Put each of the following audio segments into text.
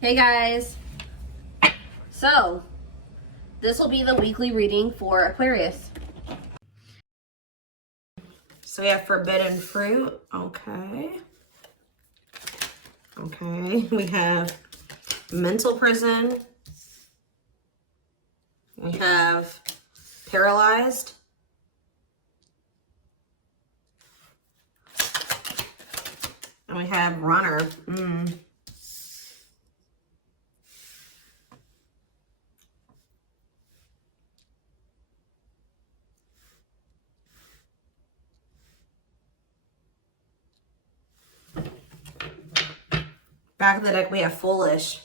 Hey guys, so this will be the weekly reading for Aquarius. So we have forbidden fruit. Okay. We have mental prison. We have paralyzed. And we have runner. Back of the deck, we have foolish.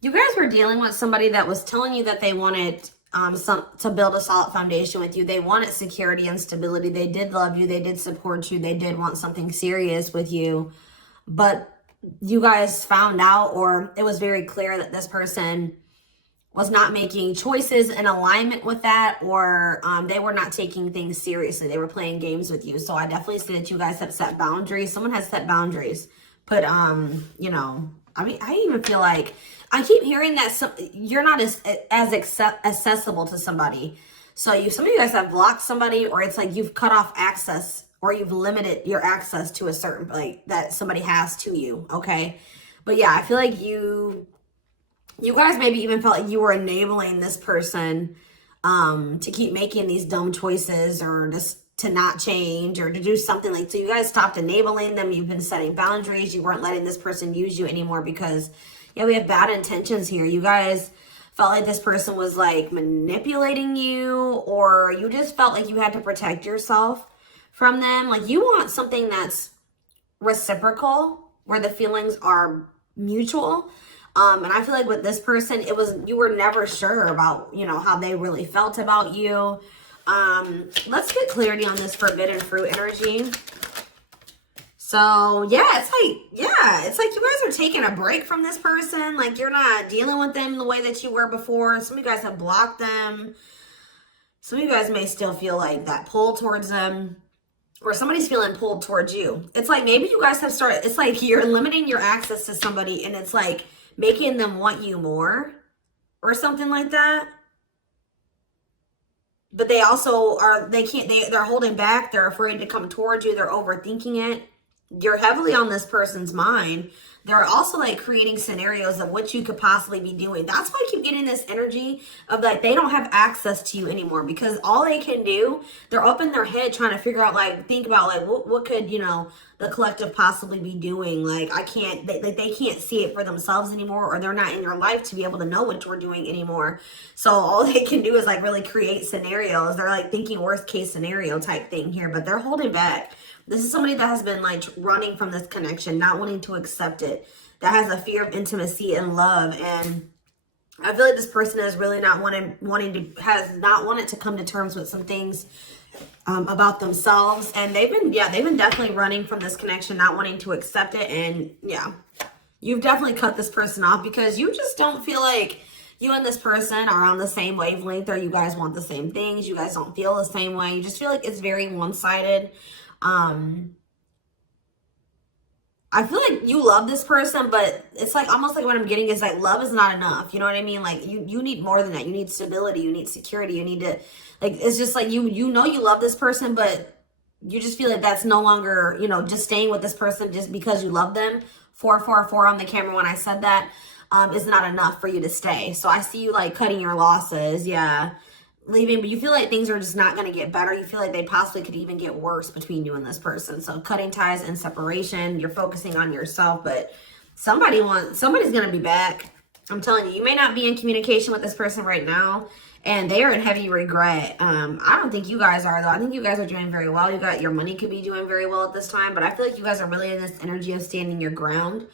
You guys were dealing with somebody that was telling you that they wanted to build a solid foundation with you. They wanted security and stability. They did love you. They did support you. They did want something serious with you. But you guys found out, or it was very clear that this person was not making choices in alignment with that, or they were not taking things seriously. They were playing games with you. So I definitely see that you guys have set boundaries. Someone has set boundaries. But, you know, I mean, I even feel like I keep hearing that you're not as accessible to somebody. So some of you guys have blocked somebody, or it's like you've cut off access, or you've limited your access to a certain, like, that somebody has to you, okay? But yeah, I feel like you guys maybe even felt like you were enabling this person to keep making these dumb choices, or just to not change, or to do something like, so you guys stopped enabling them. You've been setting boundaries. You weren't letting this person use you anymore because, yeah, we have bad intentions here. You guys felt like this person was like manipulating you, or you just felt like you had to protect yourself from them. Like you want something that's reciprocal, where the feelings are mutual. And I feel like with this person, you were never sure about, you know, how they really felt about you. Let's get clarity on this forbidden fruit energy. So yeah, it's like you guys are taking a break from this person. Like you're not dealing with them the way that you were before. Some of you guys have blocked them. Some of you guys may still feel like that pull towards them, or somebody's feeling pulled towards you. It's like maybe you guys have started, it's like you're limiting your access to somebody, and it's like making them want you more or something like that. But they also are, they're holding back. They're afraid to come towards you. They're overthinking it. You're heavily on this person's mind. They're also like creating scenarios of what you could possibly be doing. That's why I keep getting this energy of like they don't have access to you anymore, because all they can do, they're up in their head trying to figure out, like, think about like what could, you know, the collective possibly be doing. Like they can't see it for themselves anymore, or they're not in your life to be able to know what you're doing anymore. So all they can do is like really create scenarios. They're like thinking worst case scenario type thing here, but they're holding back. This is somebody that has been like running from this connection, not wanting to accept it, that has a fear of intimacy and love. And I feel like this person is really not has not wanted to come to terms with some things about themselves. And they've been definitely running from this connection, not wanting to accept it. And yeah, you've definitely cut this person off because you just don't feel like you and this person are on the same wavelength, or you guys want the same things. You guys don't feel the same way. You just feel like it's very one-sided. I feel like you love this person, but it's like almost like what I'm getting is like love is not enough. You know what I mean? Like you need more than that. You need stability. You need security. You need to, like, it's just like you know you love this person, but you just feel like that's no longer, you know, just staying with this person just because you love them. 444 on the camera when I said that is not enough for you to stay. So I see you like cutting your losses. Yeah. Leaving, but you feel like things are just not going to get better. You feel like they possibly could even get worse between you and this person. So cutting ties and separation. You're focusing on yourself, but somebody's going to be back. I'm telling you, you may not be in communication with this person right now, and they are in heavy regret. I don't think you guys are, though. I think you guys are doing very well. Your money could be doing very well at this time, but I feel like you guys are really in this energy of standing your ground.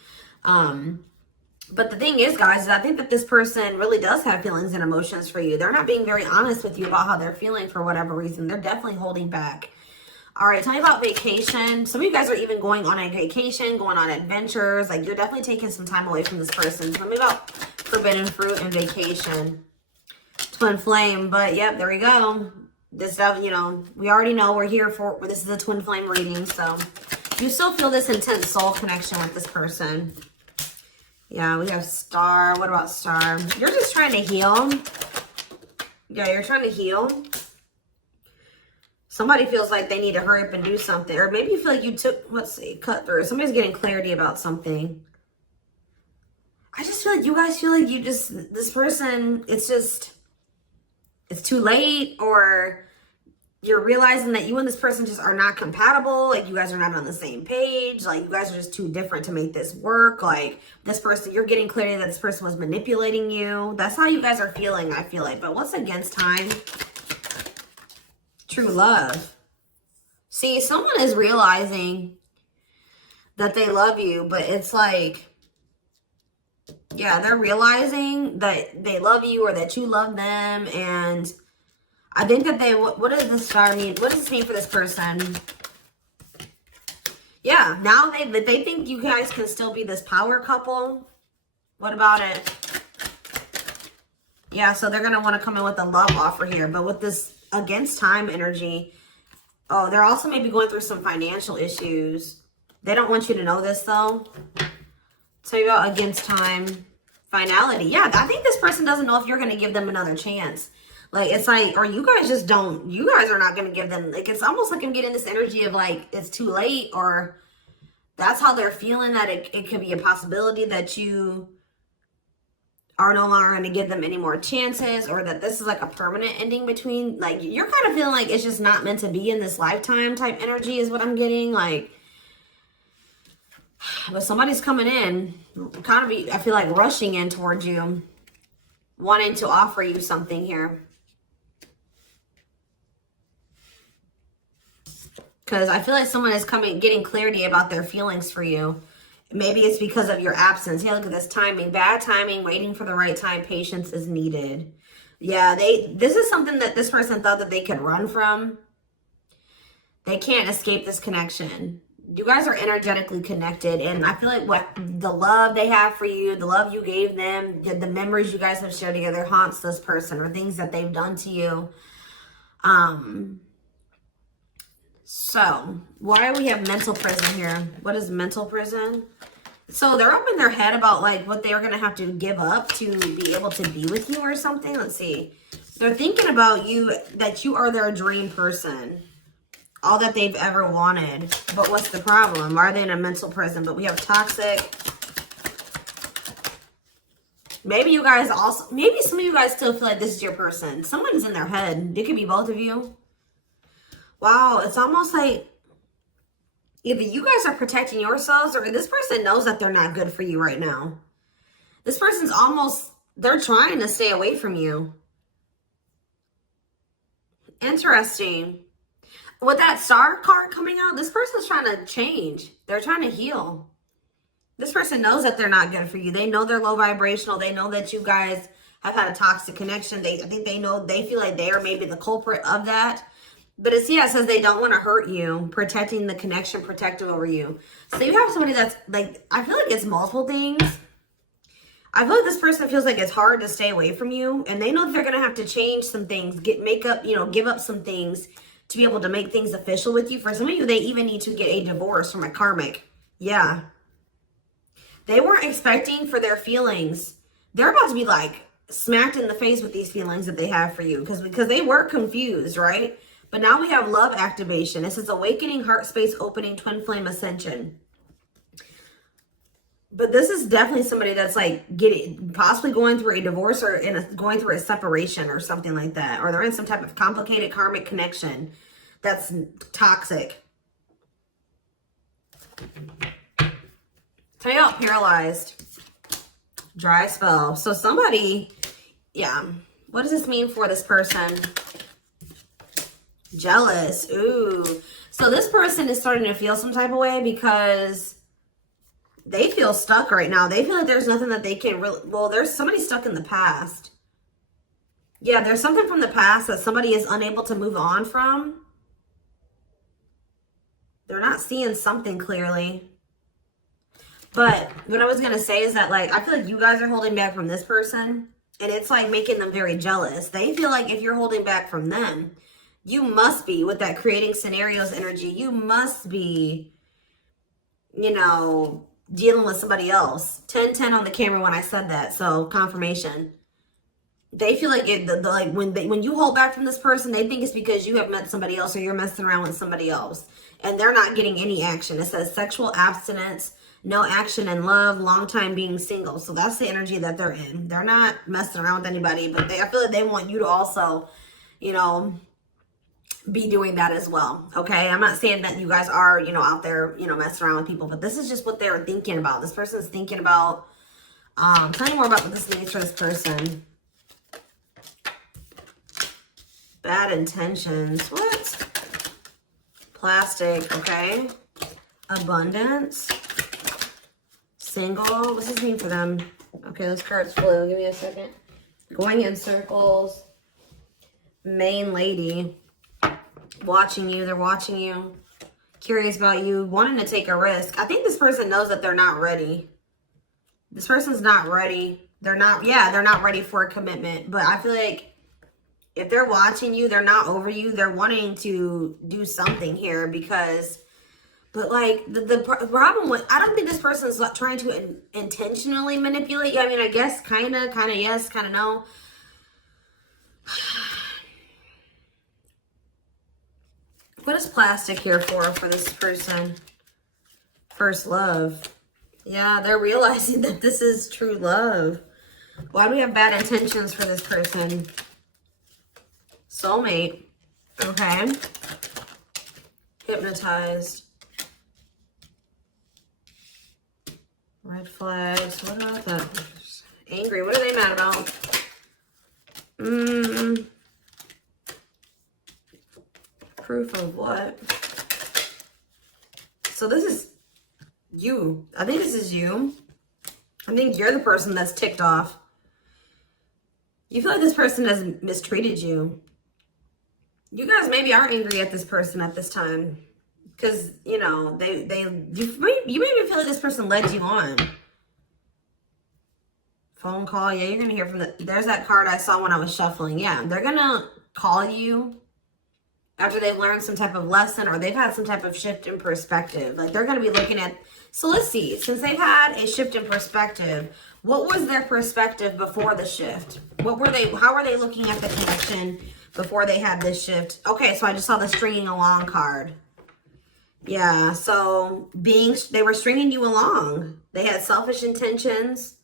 But the thing is, guys, is I think that this person really does have feelings and emotions for you. They're not being very honest with you about how they're feeling for whatever reason. They're definitely holding back. All right, tell me about vacation. Some of you guys are even going on a vacation, going on adventures. Like, you're definitely taking some time away from this person. Tell me about forbidden fruit and vacation. Twin flame. But yep, there we go. This stuff, you know, we already know we're here for, this is a twin flame reading. So you still feel this intense soul connection with this person. Yeah, we have Star. What about Star? You're just trying to heal. Yeah, you're trying to heal. Somebody feels like they need to hurry up and do something. Or maybe you feel like you took, let's see, cut through. Somebody's getting clarity about something. I just feel like you guys feel like you just, this person, it's just, it's too late, or you're realizing that you and this person just are not compatible. Like, you guys are not on the same page. Like, you guys are just too different to make this work. Like, this person, you're getting clarity that this person was manipulating you. That's how you guys are feeling, I feel like. But what's against time? True love. See, someone is realizing that they love you, but it's like, yeah, they're realizing that they love you or that you love them. And I think that they, what does this star mean? What does this mean for this person? Yeah, now they think you guys can still be this power couple. What about it? Yeah, so they're going to want to come in with a love offer here. But with this against time energy, oh, they're also maybe going through some financial issues. They don't want you to know this, though. Tell you about against time, finality. Yeah, I think this person doesn't know if you're going to give them another chance. Like, it's like, or you guys just don't, you guys are not going to give them, like, it's almost like I'm getting this energy of like, it's too late, or that's how they're feeling, that it could be a possibility that you are no longer going to give them any more chances, or that this is like a permanent ending between, like, you're kind of feeling like it's just not meant to be in this lifetime type energy is what I'm getting. Like, but somebody's coming in, kind of, I feel like rushing in towards you, wanting to offer you something here. Because I feel like someone is getting clarity about their feelings for you. Maybe it's because of your absence. Yeah, look at this timing. Bad timing, waiting for the right time. Patience is needed. Yeah, this is something that this person thought that they could run from. They can't escape this connection. You guys are energetically connected, and I feel like what the love they have for you, the love you gave them, the memories you guys have shared together haunts this person, or things that they've done to you. So why do we have mental prison here? What is mental prison? So they're up in their head about like what they're going to have to give up to be able to be with you or something. Let's see. They're thinking about you, that you are their dream person. All that they've ever wanted. But what's the problem? Why are they in a mental prison? But we have toxic. Maybe you guys also, maybe some of you guys still feel like this is your person. Someone's in their head. It could be both of you. Wow, it's almost like either you guys are protecting yourselves, or this person knows that they're not good for you right now. This person's almost, they're trying to stay away from you. Interesting. With that star card coming out, this person's trying to change. They're trying to heal. This person knows that they're not good for you. They know they're low vibrational. They know that you guys have had a toxic connection. I think they know, they feel like they are maybe the culprit of that. But it's, yeah, it says they don't want to hurt you, protecting the connection, protective over you. So you have somebody that's like, I feel like it's multiple things. I feel like this person feels like it's hard to stay away from you, and they know that they're going to have to change some things, give up some things to be able to make things official with you. For some of you, they even need to get a divorce from a karmic. Yeah. They weren't expecting for their feelings. They're about to be like smacked in the face with these feelings that they have for you, because they were confused, right? But now we have love activation. This is awakening, heart space opening, twin flame ascension. But this is definitely somebody that's like possibly going through a divorce, or going through a separation or something like that. Or they're in some type of complicated karmic connection that's toxic. Tell you how paralyzed. Dry spell. So somebody, yeah. What does this mean for this person? Jealous. Ooh. So this person is starting to feel some type of way because they feel stuck right now. They feel like there's nothing that they can really, well, there's somebody stuck in the past. Yeah, there's something from the past that somebody is unable to move on from. They're not seeing something clearly. But what I was going to say is that, like, I feel like you guys are holding back from this person. And it's like making them very jealous. They feel like if you're holding back from them, you must be, with that creating scenarios energy, you must be, you know, dealing with somebody else. 10-10 on the camera when I said that. So confirmation. They feel like like when you hold back from this person, they think it's because you have met somebody else or you're messing around with somebody else. And they're not getting any action. It says sexual abstinence, no action in love, long time being single. So that's the energy that they're in. They're not messing around with anybody, but I feel like they want you to also, you know, be doing that as well. Okay, I'm not saying that you guys are, you know, out there, you know, messing around with people, but this is just what they're thinking about. This person's thinking about. Tell me more about what this means for this person. Bad intentions. What? Plastic. Okay. Abundance. Single. What's this mean for them? Okay, those cards flew. Give me a second. Going in circles. Main lady. Watching you. They're watching you. Curious about you. Wanting to take a risk. I think this person knows that they're not ready. This person's not ready. They're not, yeah, they're not ready for a commitment. But I feel like if they're watching you, they're not over you. They're wanting to do something here because, but like the problem with, I don't think this person's trying to intentionally manipulate you. I mean, I guess kind of yes, kind of no. What is plastic here for this person? First love. Yeah, they're realizing that this is true love. Why do we have bad intentions for this person? Soulmate. Okay. Hypnotized. Red flags. What about that? Angry. What are they mad about? Proof of what? So this is you. I think this is you. I think you're the person that's ticked off. You feel like this person has mistreated you. You guys maybe are angry at this person at this time. Because, you know, you maybe feel like this person led you on. Phone call. Yeah, you're going to hear from there's that card I saw when I was shuffling. Yeah, they're going to call you after they've learned some type of lesson or they've had some type of shift in perspective. Like they're going to be looking at, so let's see, since they've had a shift in perspective, what was their perspective before the shift? How were they looking at the connection before they had this shift? Okay, so I just saw the stringing along card. Yeah, so they were stringing you along. They had selfish intentions.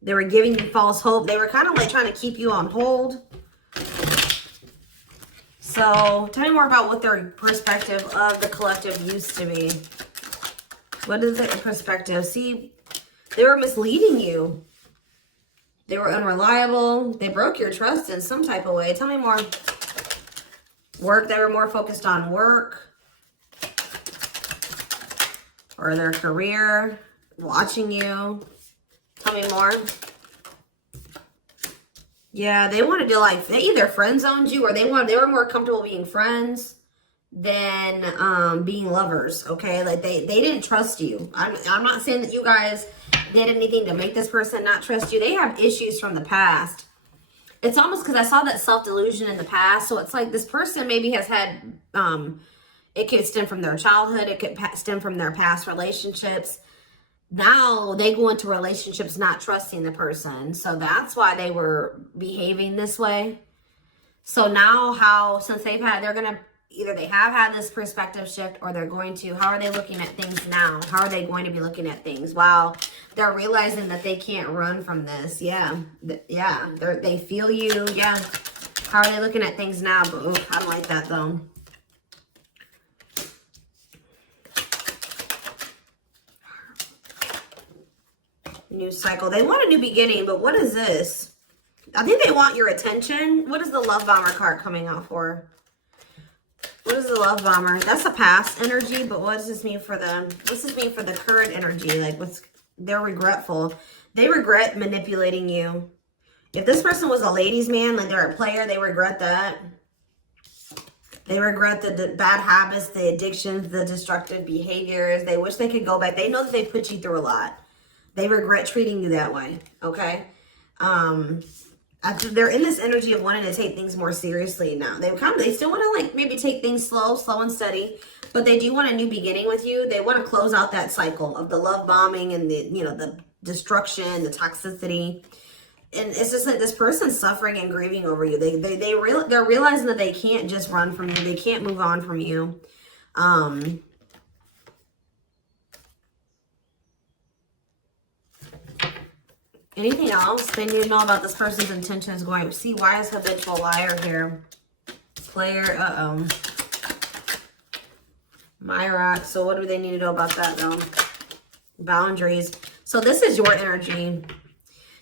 They were giving you false hope. They were kind of like trying to keep you on hold. So tell me more about what their perspective of the collective used to be. What is their perspective? See, they were misleading you. They were unreliable. They broke your trust in some type of way. Tell me more. Work. They were more focused on work or their career. Watching you. Tell me more. Yeah, they wanted to like, they either friend zoned you or they were more comfortable being friends than being lovers, okay? Like they didn't trust you. I'm not saying that you guys did anything to make this person not trust you. They have issues from the past. It's almost because I saw that self-delusion in the past. So it's like this person maybe has had, it could stem from their childhood. It could stem from their past relationships. Now they go into relationships not trusting the person. So that's why they were behaving this way. So now since they're going to, either they have had this perspective shift or they're going to, how are they looking at things now? How are they going to be looking at things? Wow. They're realizing that they can't run from this. Yeah. Yeah. They feel you. Yeah. How are they looking at things now? But ooh, I don't like that though. New cycle. They want a new beginning, but what is this? I think they want your attention. What is the love bomber card coming out for? What is the love bomber? That's a past energy, but what does this mean for them? What does this mean for the current energy? Like they're regretful. They regret manipulating you. If this person was a ladies' man, like they're a player, they regret that. They regret the bad habits, the addictions, the destructive behaviors. They wish they could go back. They know that they put you through a lot. They regret treating you that way, okay? They're in this energy of wanting to take things more seriously now. They still want to like maybe take things slow and steady, but they do want a new beginning with you. They want to close out that cycle of the love bombing and the, you know, the destruction, the toxicity. And it's just like this person's suffering and grieving over you. They're realizing that they can't just run from you. They can't move on from you. Anything else they need to know about this person's intentions going? See, why is habitual liar here? Player, Myra. So what do they need to know about that though? Boundaries. So this is your energy.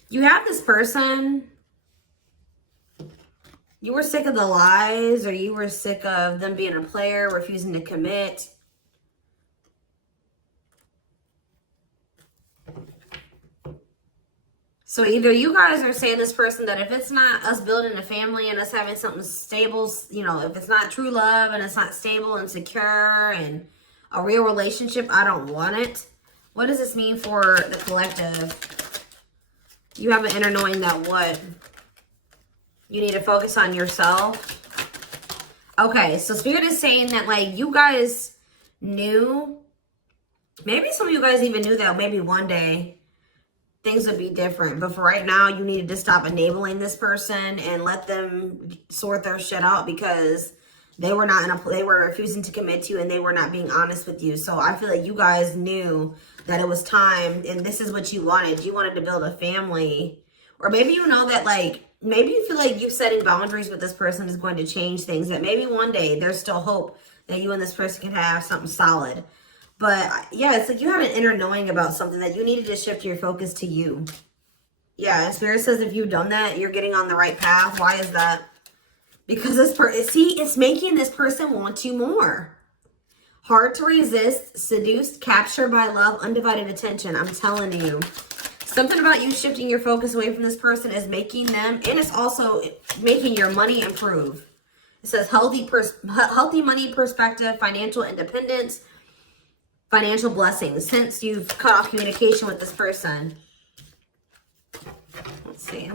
You have this person. You were sick of the lies, or you were sick of them being a player, refusing to commit. So either you guys are saying this person that if it's not us building a family and us having something stable, you know, if it's not true love and it's not stable and secure and a real relationship, I don't want it. What does this mean for the collective? You have an inner knowing that what? You need to focus on yourself. Okay, so Spirit is saying that like you guys knew, maybe some of you guys even knew that maybe one day things would be different. But for right now, you needed to stop enabling this person and let them sort their shit out because they were not they were refusing to commit to you and they were not being honest with you. So I feel like you guys knew that it was time and this is what you wanted. You wanted to build a family. Or maybe you know that like, maybe you feel like you setting boundaries with this person is going to change things. That maybe one day there's still hope that you and this person can have something solid. But yeah, it's like you have an inner knowing about something that you needed to shift your focus to you. Yeah, and Spirit says if you've done that, you're getting on the right path. Why is that? Because this person, see, it's making this person want you more. Hard to resist, seduced, captured by love, undivided attention. I'm telling you. Something about you shifting your focus away from this person is making them, and it's also making your money improve. It says healthy money perspective, financial independence, financial blessings since you've cut off communication with this person. Let's see.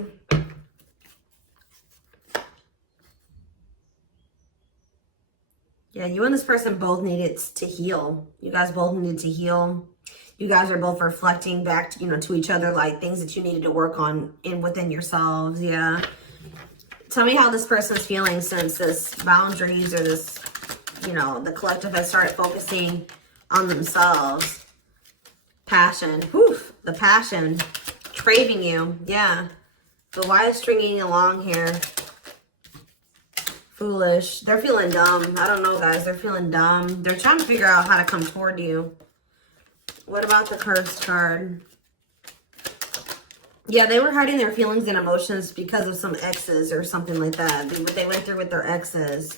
Yeah, you and this person both needed to heal. You guys both needed to heal. You guys are both reflecting back to, you know, to each other, like things that you needed to work on within yourselves. Yeah. Tell me how this person's feeling since this boundaries or this, you know, the collective has started focusing on themselves. Passion. Whew, the passion. Craving you. Yeah. But why is stringing along here? Foolish. They're feeling dumb. I don't know, guys. They're feeling dumb. They're trying to figure out how to come toward you. What about the cursed card? Yeah, they were hiding their feelings and emotions because of some exes or something like that. What they went through with their exes.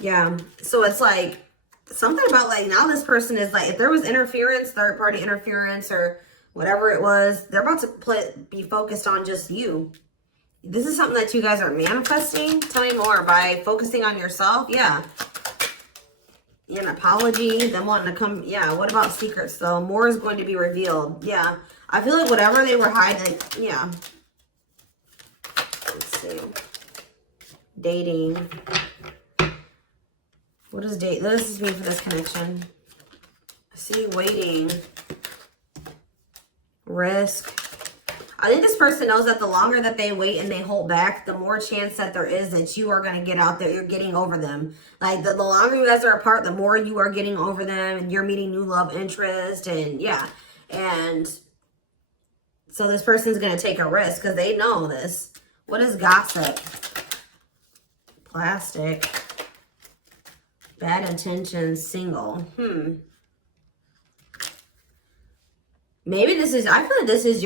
Yeah. So it's like something about like now this person is like, if there was interference, third party interference or whatever it was, they're about to be focused on just you. This is something that you guys are manifesting. Tell me more. By focusing on yourself. Yeah. An apology, them wanting to come. Yeah, what about secrets though? More is going to be revealed. Yeah, I feel like whatever they were hiding, yeah. Let's see. Dating. What does date? What does this mean for this connection? I see waiting. Risk. I think this person knows that the longer that they wait and they hold back, the more chance that there is that you are going to get out there. You're getting over them. Like the longer you guys are apart, the more you are getting over them and you're meeting new love interest. And yeah. And so this person's going to take a risk because they know this. What is gossip? Plastic. Bad intentions. Single. Maybe this is, I feel like this is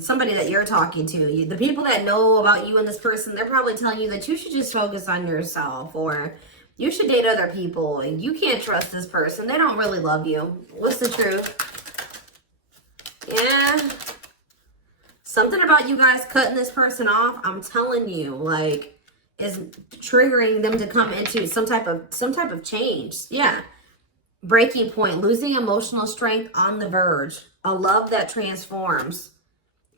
somebody that you're talking to. The people that know about you and this person, they're probably telling you that you should just focus on yourself or you should date other people. You can't trust this person. They don't really love you. What's the truth? Yeah. Something about you guys cutting this person off, I'm telling you, like, is triggering them to come into some type of change. Yeah. Breaking point, losing emotional strength on the verge, a love that transforms.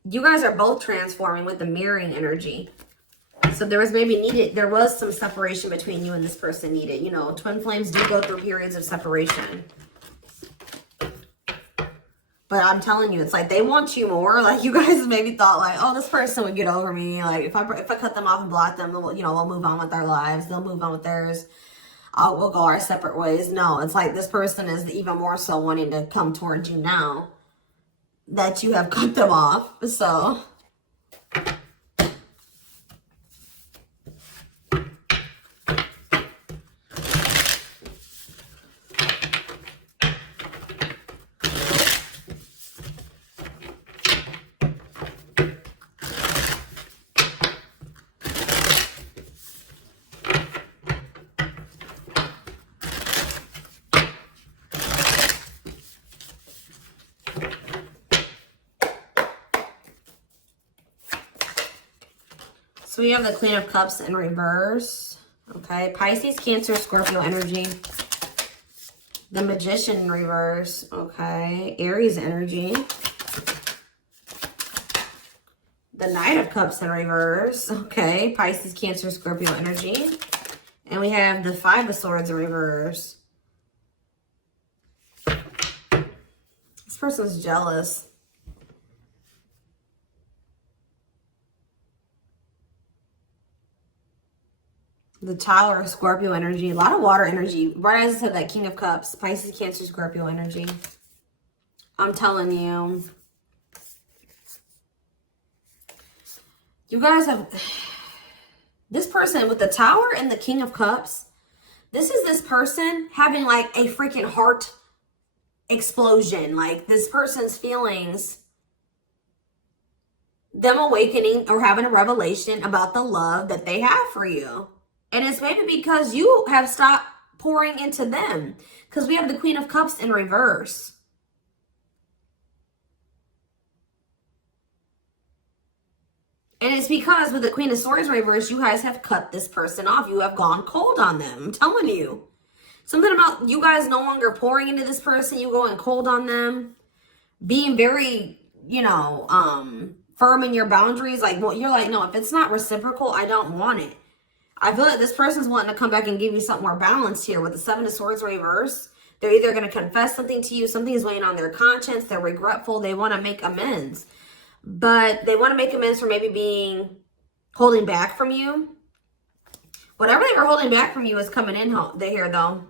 You guys are both transforming with the mirroring energy. So there was some separation between you and this person needed. You know, twin flames do go through periods of separation. But I'm telling you, it's like they want you more. Like you guys maybe thought like, oh, this person would get over me. Like if I cut them off and block them, you know, we'll move on with our lives. They'll move on with theirs. We'll go our separate ways. No, it's like this person is even more so wanting to come towards you now that you have cut them off. So So we have the Queen of Cups in reverse. Okay. Pisces, Cancer, Scorpio energy. The Magician in reverse. Okay. Aries energy. The Knight of Cups in reverse. Okay. Pisces, Cancer, Scorpio energy. And we have the Five of Swords in reverse. This person's jealous. The Tower of Scorpio energy. A lot of water energy. Right as I said, that King of Cups. Pisces, Cancer, Scorpio energy. I'm telling you. You guys have... This person with the Tower and the King of Cups. This is this person having like a freaking heart explosion. Like this person's feelings. Them awakening or having a revelation about the love that they have for you. And it's maybe because you have stopped pouring into them. Because we have the Queen of Cups in reverse. And it's because with the Queen of Swords in reverse, you guys have cut this person off. You have gone cold on them. I'm telling you. Something about you guys no longer pouring into this person. You going cold on them. Being very, you know, firm in your boundaries. Like, well, you're like, no, if it's not reciprocal, I don't want it. I feel like this person's wanting to come back and give you something more balanced here with the Seven of Swords reverse. They're either going to confess something to you, something is weighing on their conscience, they're regretful, they want to make amends. But they want to make amends for maybe holding back from you. Whatever they were holding back from you is coming in here though.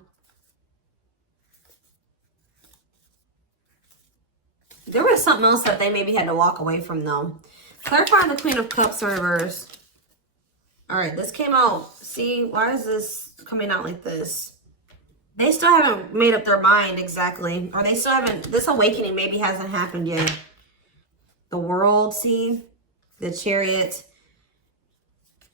There was something else that they maybe had to walk away from though. Clarifying the Queen of Cups in reverse. All right, this came out. See, why is this coming out like this? They still haven't made up their mind exactly. Or they still haven't, this awakening maybe hasn't happened yet. The World, see? The Chariot.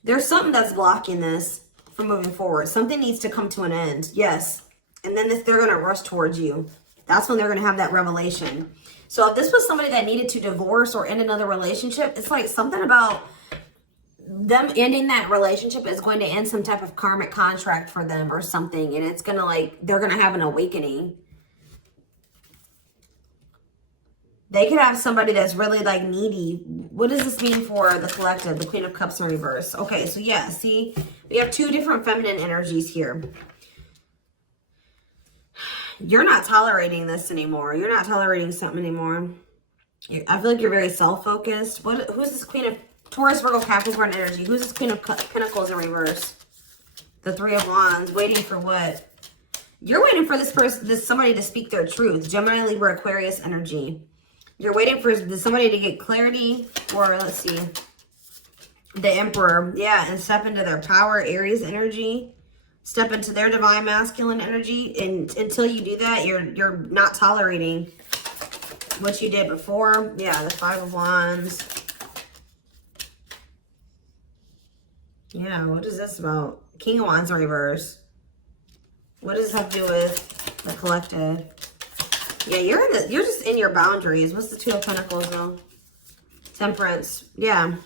There's something that's blocking this from moving forward. Something needs to come to an end. Yes. And then they're going to rush towards you. That's when they're going to have that revelation. So if this was somebody that needed to divorce or end another relationship, it's like something about them ending that relationship is going to end some type of karmic contract for them or something. And it's going to like, they're going to have an awakening. They could have somebody that's really like needy. What does this mean for the collective? The Queen of Cups in reverse. Okay, so yeah, see, we have two different feminine energies here. You're not tolerating this anymore. You're not tolerating something anymore. I feel like you're very self-focused. Who's this Queen of Taurus, Virgo, Capricorn energy? Who's this Queen of Pentacles in reverse? The Three of Wands. Waiting for what? You're waiting for somebody to speak their truth. Gemini, Libra, Aquarius energy. You're waiting for somebody to get clarity, or let's see, the Emperor. Yeah, and step into their power, Aries energy. Step into their divine masculine energy. And until you do that, you're not tolerating what you did before. Yeah, the Five of Wands. Yeah, what is this about? King of Wands in reverse. What does this have to do with the collective? Yeah, you're just in your boundaries. What's the Two of Pentacles though? Temperance. Yeah.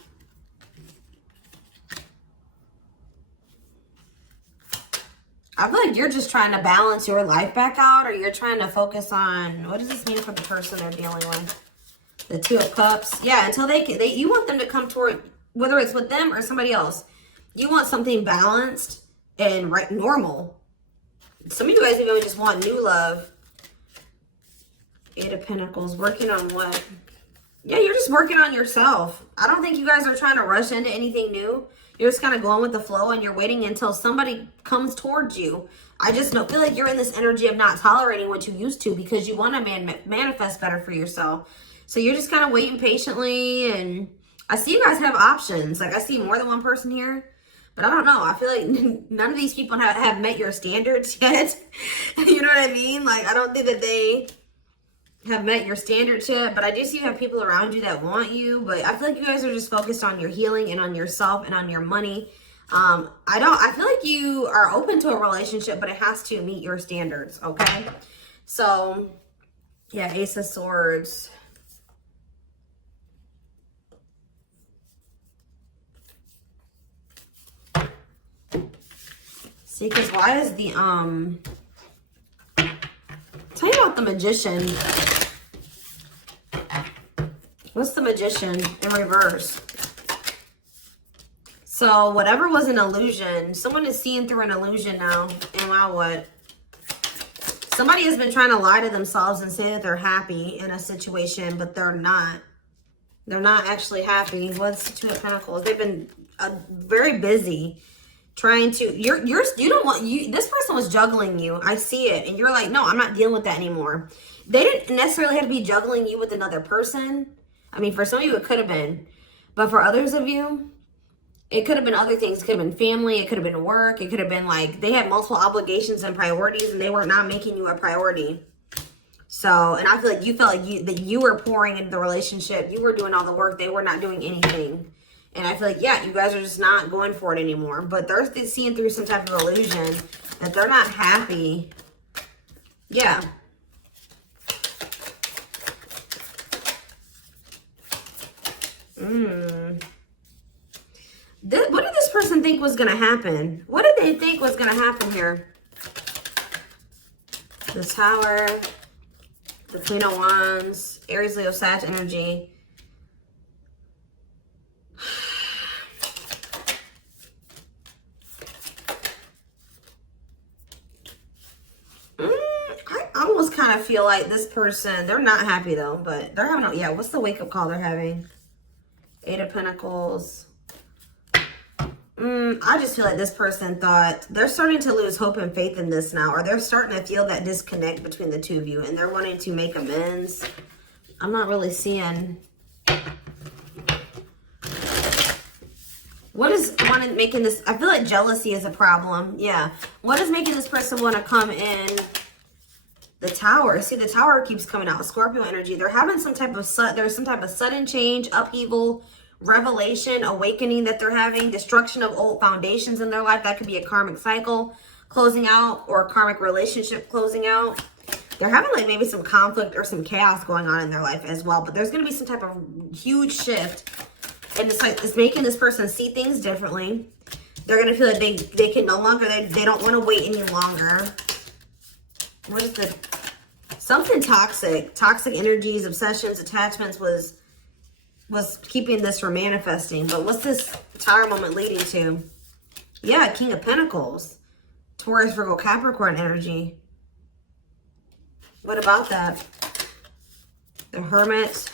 I feel like you're just trying to balance your life back out, or you're trying to focus on, what does this mean for the person they're dealing with? The Two of Cups. Yeah, until you want them to come toward, whether it's with them or somebody else. You want something balanced and normal. Some of you guys even just want new love. Eight of Pentacles. Working on what? Yeah, you're just working on yourself. I don't think you guys are trying to rush into anything new. You're just kind of going with the flow and you're waiting until somebody comes towards you. I just feel like you're in this energy of not tolerating what you used to because you want to manifest better for yourself. So you're just kind of waiting patiently. And I see you guys have options. Like I see more than one person here. But I don't know. I feel like none of these people have met your standards yet. You know what I mean? Like I don't think that they have met your standards yet, but I do see you have people around you that want you, but I feel like you guys are just focused on your healing and on yourself and on your money. I feel like you are open to a relationship, but it has to meet your standards, okay? So, yeah, Ace of Swords. See, because why is the, tell me about the Magician. What's the Magician in reverse? So whatever was an illusion, someone is seeing through an illusion now. And now what? Somebody has been trying to lie to themselves and say that they're happy in a situation, but they're not. They're not actually happy. What's the Two of Pentacles? They've been very busy trying to, this person was juggling you. I see it. And you're like, no, I'm not dealing with that anymore. They didn't necessarily have to be juggling you with another person. I mean, for some of you, it could have been. But for others of you, it could have been other things. It could have been family. It could have been work. It could have been like they had multiple obligations and priorities and they were not making you a priority. So, and I feel like you felt like that you were pouring into the relationship. You were doing all the work. They were not doing anything. And I feel like, yeah, you guys are just not going for it anymore. But they're seeing through some type of illusion that they're not happy. Yeah. What did this person think was going to happen? What did they think was going to happen here? The Tower, the Queen of Wands, Aries, Leo, Sag energy. I almost kind of feel like this person, they're not happy though, but they're having, yeah, what's the wake-up call they're having? Eight of Pentacles. I just feel like this person thought they're starting to lose hope and faith in this now, or they're starting to feel that disconnect between the two of you and they're wanting to make amends. I'm not really seeing what is making this. I feel like jealousy is a problem. Yeah. What is making this person want to come in? The Tower. See, the Tower keeps coming out. Scorpio energy. They're having some type of sudden change, upheaval, revelation, awakening that they're having, destruction of old foundations in their life. That could be a karmic cycle closing out or a karmic relationship closing out. They're having like maybe some conflict or some chaos going on in their life as well. But there's going to be some type of huge shift. And it's like, it's making this person see things differently. They're going to feel like they can no longer, they don't want to wait any longer. What is the, something toxic energies, obsessions, attachments was keeping this from manifesting. But what's this Tower moment leading to? Yeah, King of Pentacles. Taurus, Virgo, Capricorn energy. What about that? The Hermit.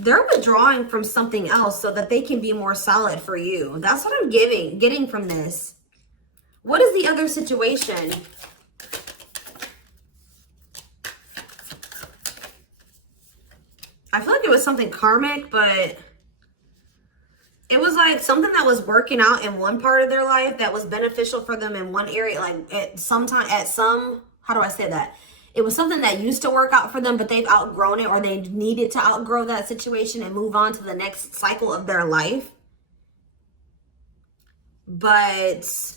They're withdrawing from something else so that they can be more solid for you. That's what I'm getting from this. What is the other situation? I feel like it was something karmic, but it was like something that was working out in one part of their life that was beneficial for them in one area. Like how do I say that? It was something that used to work out for them, but they've outgrown it, or they needed to outgrow that situation and move on to the next cycle of their life. But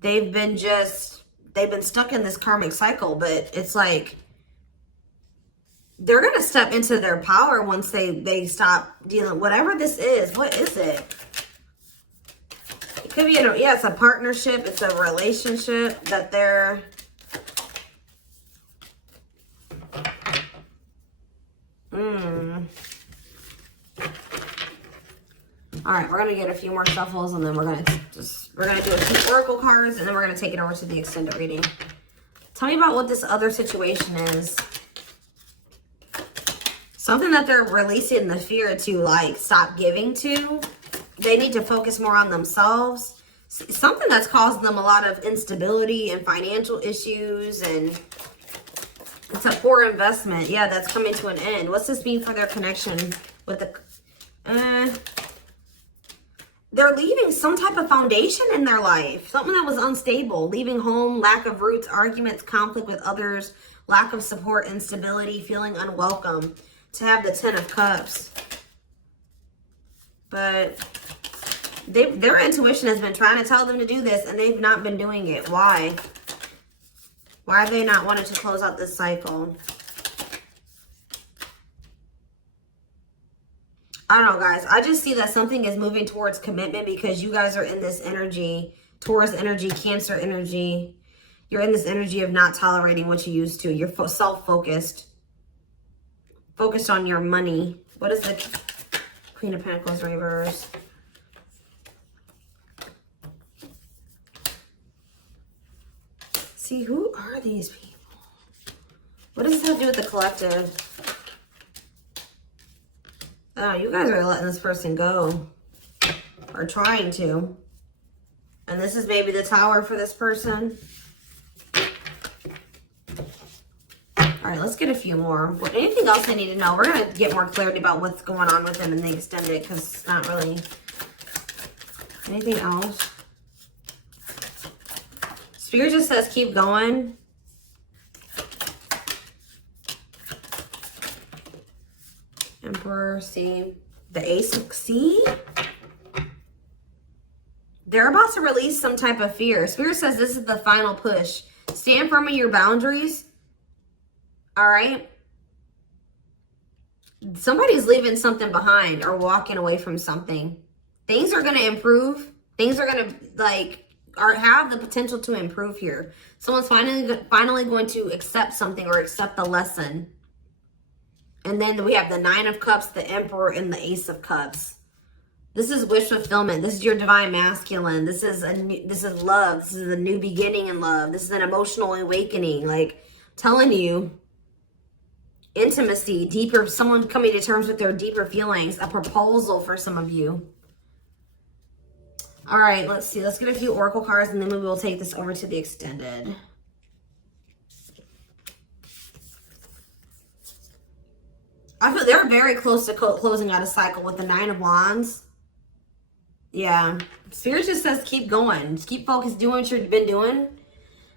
they've been stuck in this karmic cycle. But it's like they're going to step into their power once they stop dealing, whatever this is. What is it? It could be, yeah, it's a partnership. It's a relationship that they're, All right, we're gonna get a few more shuffles, and then we're gonna do a few oracle cards, and then we're gonna take it over to the extended reading. Tell me about what this other situation is. Something that they're releasing the fear to, like, stop giving to. They need to focus more on themselves. Something that's causing them a lot of instability and financial issues, and it's a poor investment. Yeah, that's coming to an end. What's this mean for their connection with the... They're leaving some type of foundation in their life. Something that was unstable. Leaving home, lack of roots, arguments, conflict with others, lack of support, instability, feeling unwelcome. To have the 10 of Cups. But their intuition has been trying to tell them to do this, and they've not been doing it. Why? Why have they not wanted to close out this cycle? I don't know, guys. I just see that something is moving towards commitment because you guys are in this energy, Taurus energy, Cancer energy. You're in this energy of not tolerating what you used to. You're self-focused. Focused on your money. What is the Queen of Pentacles reverse? See, who are these people? What does this have to do with the collective? Oh, you guys are letting this person go. Or trying to. And this is maybe the Tower for this person. All right, let's get a few more. Anything else I need to know? We're going to get more clarity about what's going on with them in the extended, because it's not really... Anything else? Spirit just says keep going. Emperor, see? The Ace of... See? They're about to release some type of fear. Spirit says this is the final push. Stand firm in your boundaries. All right? Somebody's leaving something behind or walking away from something. Things are going to improve. Things are going to, like, have the potential to improve here. Someone's finally going to accept something or accept the lesson. And then we have the Nine of Cups, the Emperor, and the Ace of Cups. This is wish fulfillment. This is your divine masculine. This is love. This is a new beginning in love. This is an emotional awakening. Like, telling you, intimacy, deeper, someone coming to terms with their deeper feelings, a proposal for some of you. All right, let's see. Let's get a few oracle cards, and then we will take this over to the extended. I feel they're very close to closing out a cycle with the Nine of Wands. Yeah. Spirit just says keep going. Just keep focused, doing what you've been doing,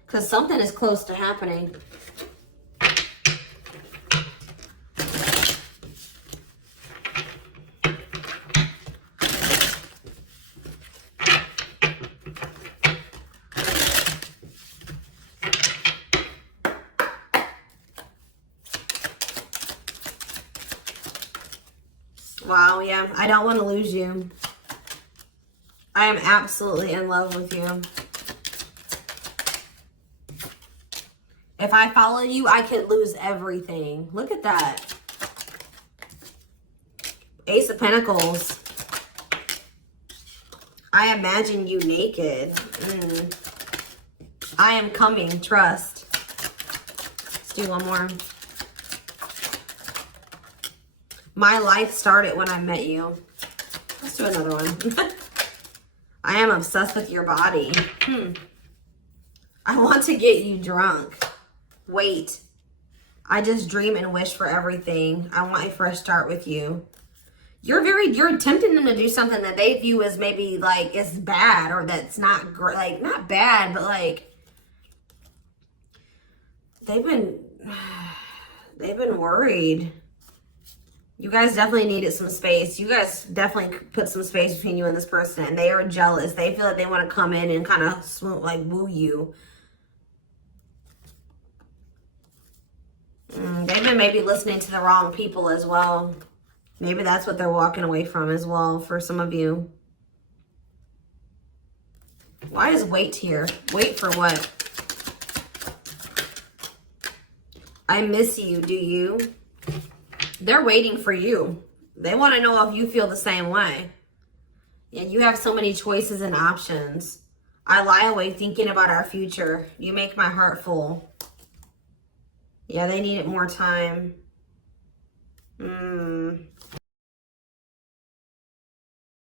because something is close to happening. Wow, yeah. I don't want to lose you. I am absolutely in love with you. If I follow you, I could lose everything. Look at that. Ace of Pentacles. I imagine you naked. I am coming. Trust. Let's do one more. My life started when I met you. Let's do another one. I am obsessed with your body. I want to get you drunk. Wait. I just dream and wish for everything. I want a fresh start with you. You're tempting them to do something that they view as maybe like is bad, or that's not great. Like, not bad, but like they've been worried. You guys definitely needed some space. You guys definitely put some space between you and this person. And they are jealous. They feel like they want to come in and kind of swoon, like woo you. They've been maybe listening to the wrong people as well. Maybe that's what they're walking away from as well for some of you. Why is wait here? Wait for what? I miss you. Do you? They're waiting for you. They want to know if you feel the same way. Yeah, you have so many choices and options. I lie awake thinking about our future. You make my heart full. Yeah, they needed more time.